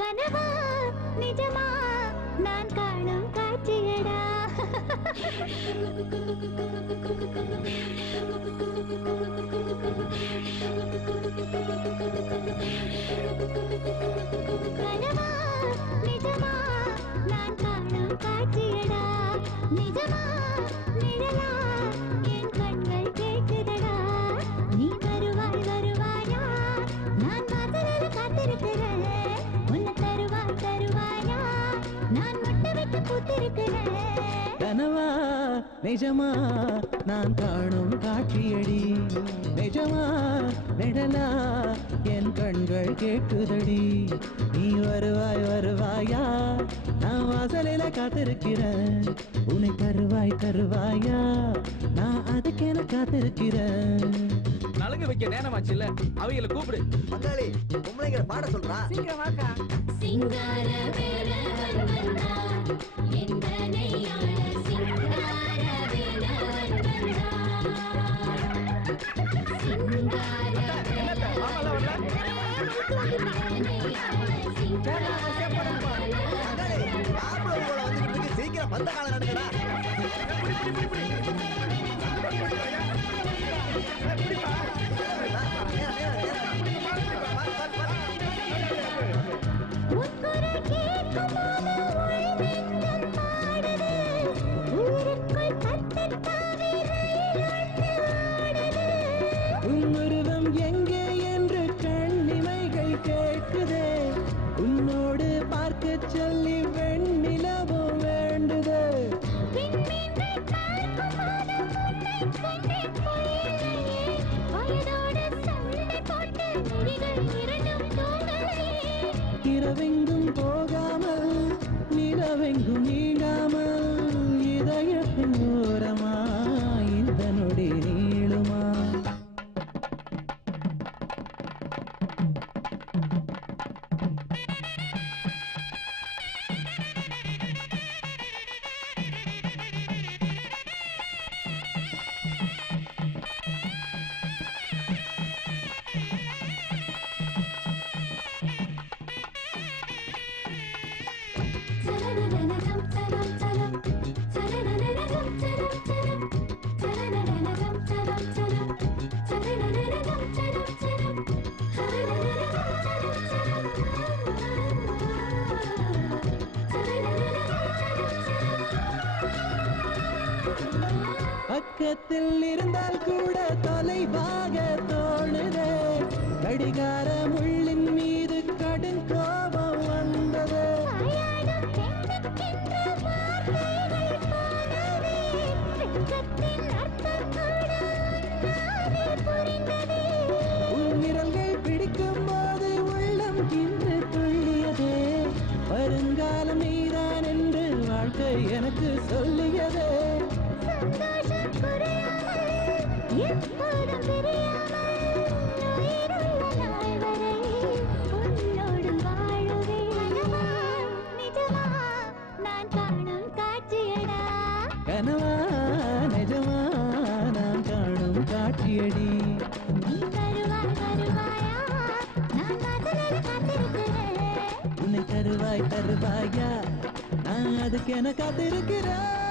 கனவா நிஜமா நான் காணும் காட்சியடா கனவா நிஜமா நான் காணும் காட்சியடா நிஜமா நிழலா என் கண்கள் கேட்குதடா நீ வருவாய் வருவாயா நான் வாசலில் காத்திருக்கிறேன் உன்னை தருவாய் தருவாயா நான் முட்டை விட்டு பூத்திருக்கிறேன் கனவா நிஜமா நான் காணும் காட்சியடி நிஜமா நிழலா என் கண்கள் கேட்குதடி நீ வருவாய் வருவாயா நான் வாசலில காத்திருக்கிறேன் உன்னை தருவாய் தருவாயா நான் அதுக்கென காத்திருக்கிறேன். நலங்கு வைக்க நேரமாச்சு இல்ல அவைகளை கூப்பிடு. பங்காளி பொம்பளைங்களை பாட சொல்றா. சீக்கிரம் வாக்கா. சிங்கார வேலவன் வந்தான் எந்தனையாள சிங்கார வேலவன் வந்தான் சிங்கார வேலவன் சீக்கிரம் வந்த காலம் நடக்கடா. உன்னுருவம் எங்கே என்று கண்ணிமைகள் கேட்குதே உன்னோடு பார்க்க சொல்லி வெண்ணிலவும் வேண்டுதே இரவெங்கும் போகாமல் நிலவெங்கும் நீங்காமல் இதயத்தின் ஓரமா இந்த நொடி நீளுமா பக்கத்தில் இருந்தால் கூட தொலைவாக தோணுதே கடிகார முள்ளின் மீது கடும் கோபம் வந்தது உன்னிரல்கள் பிடிக்கும் போது உள்ளம் இன்று துள்ளியதே வருங்காலம் நீதான் என்று வாழ்க்கை எனக்கு சொல்லியதே கனவா நிஜமா நான் காணும் காட்சியடி உன்னை தருவாய் தருவாயா நான் அதுக்கென காத்திருக்கிறேன்.